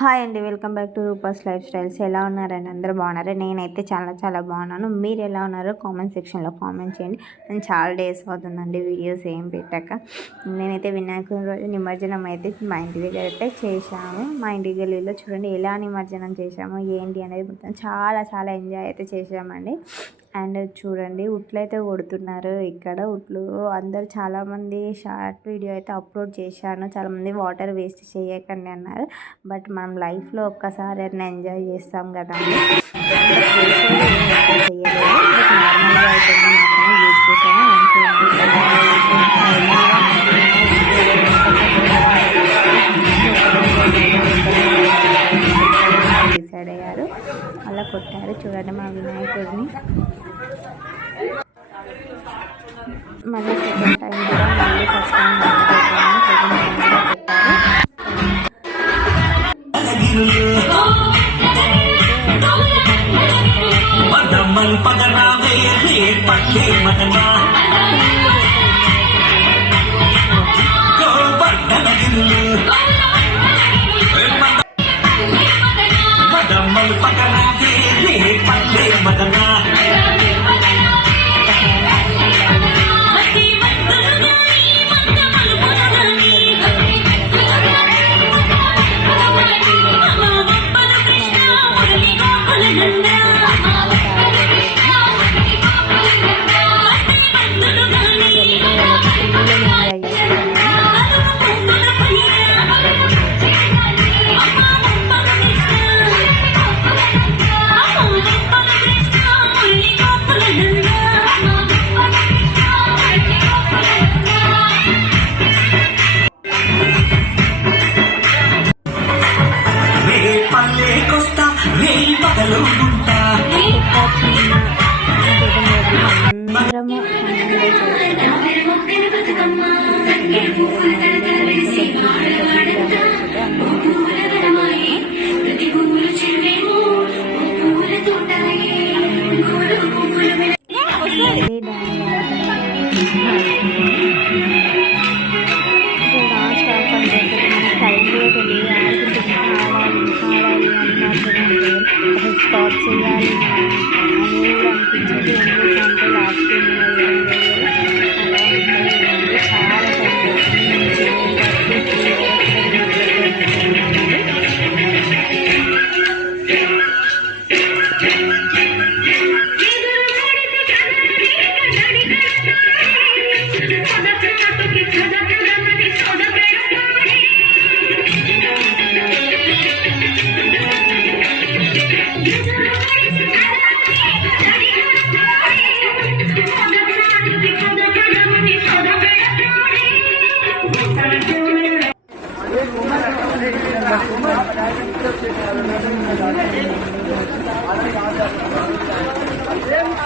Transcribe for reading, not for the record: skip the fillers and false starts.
Hi అండి, welcome back to Rupa's life styles. ఎలా ఉన్నారండి? అందరూ బాగున్నారా? నేనైతే చాలా చాలా బాగున్నాను. మీరు ఎలా ఉన్నారో కామెంట్ సెక్షన్లో కామెంట్ చేయండి. నేను చాలా డేస్ అవుతుందండి వీడియోస్ ఏం పెట్టాక. నేనైతే వినాయకుడి రోజు నిమజ్జనం అయితే మా ఇంటి దగ్గర అయితే చేశాము. మా ఇంటి గల్లీలో చూడండి ఎలా నిమజ్జనం చేశాము ఏంటి అనేది మొత్తం చాలా చాలా ఎంజాయ్ అయితే చేశామండి. అండ్ చూడండి ఉట్లు అయితే కొడుతున్నారు ఇక్కడ. ఉట్లు అందరు చాలామంది షార్ట్ వీడియో అయితే అప్లోడ్ చేశాను. చాలామంది వాటర్ వేస్ట్ చేయకండి అన్నారు. బట్ మనం లైఫ్లో ఒక్కసారి అట్లా ఎంజాయ్ చేస్తాం కదా అని చేయలేదు. బట్ నార్మల్గా అయితే మాత్రమే యూజ్ చేశాను. డిసైడ్ అయ్యారు, అలా కొట్టారు. చూడండి మా వినాయకుడిని. మళ్ళీ సెకండ్ టైం కూడా మళ్ళీ ఫస్ట్ టైం సెకండ్ టైం కూడా పెట్టారు. స్టాప్ చేయాలి అని అనిపించేది. ఎందుకంటే లాస్ట్ చాలా